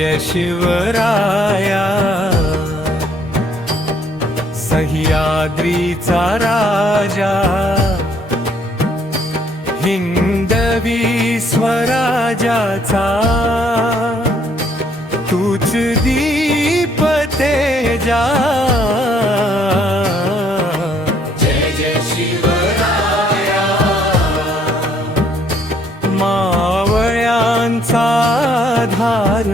जय शिवराया, सह्याद्रीचा राजा, हिंदवी स्वराजाचा तूच दीप तेजा। जय जय शिवराया, मावळ्यांचा धार,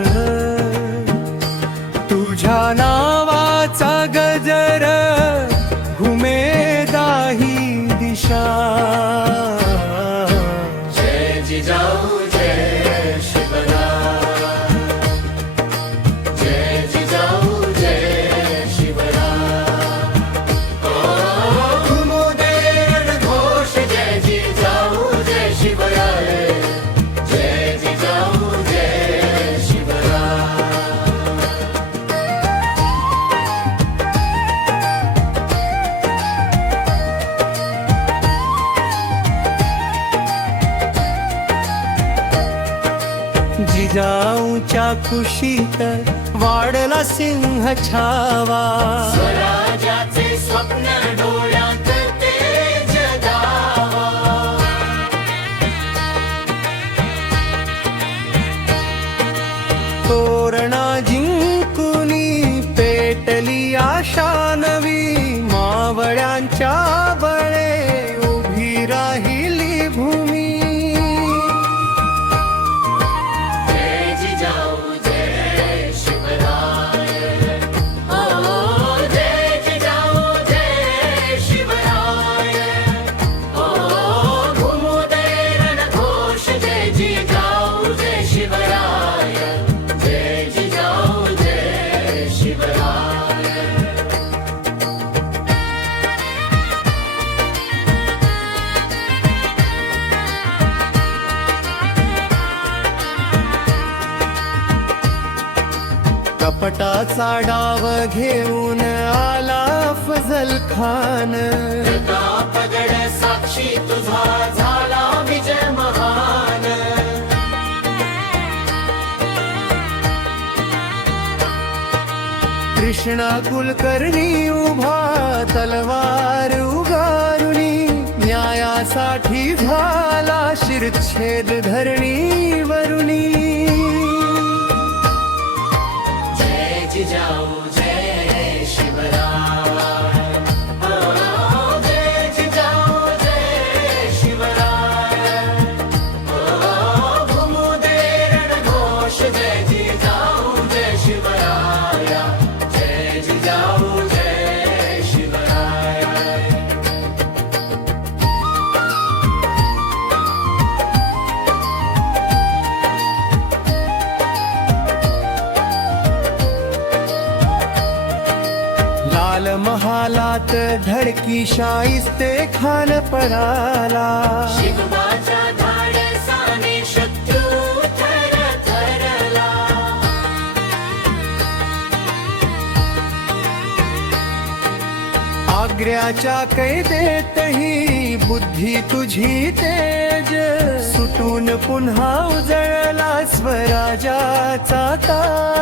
तुझ्या नावाचा गजर घुमेदाही दिशा। जय जिजाऊ जय शिवराय, जय जिजाऊ जय शिवराय। ओ घुमोदे घोष जय जिजाऊ जय शिवराय, जय जिजाऊ जय शिवराय। जिजाऊच्या कुशीत वाढला सिंह छावा, स्वराज्याचे स्वप्न डोळ्यात तेज दावा। तोरणा जिंकुनी पेटली आशा नवी, मावळ्यांच्या बळे उभी राहिली भूमी। जय जिजाऊ जय शिवराय, ओ जय जिजाऊ जय शिवराय। ओ घुमोदे रणघोष जय जिजाऊ जय शिवराय, जय जिजाऊ जय शिवराय। कपटाचा डाव घेऊन आला फजल खान, प्रतापगड साक्षी तुझा झाला विजय महान। कृष्णा कुलकर्णी उभा तलवार उगारुनी, न्यायासाठी झाला शिरच्छेद धरणी वरुनी। जय जिजाऊ जय शिवराय, ओ जय जिजाऊ जय शिवराय। ओ घुमोदे रणघोष जय जिजाऊ जय शिवराय, जय जिजाऊ जय शिवराय। लाल महालात धडकी शाईस्ते खान पळाला, शिवबाच्या धाडसाने शत्रू थरथरला। आग्र्याच्या कैदेतही बुद्धी तुझी तेज, सुटून पुन्हा उजळला स्वराजाचा ताज।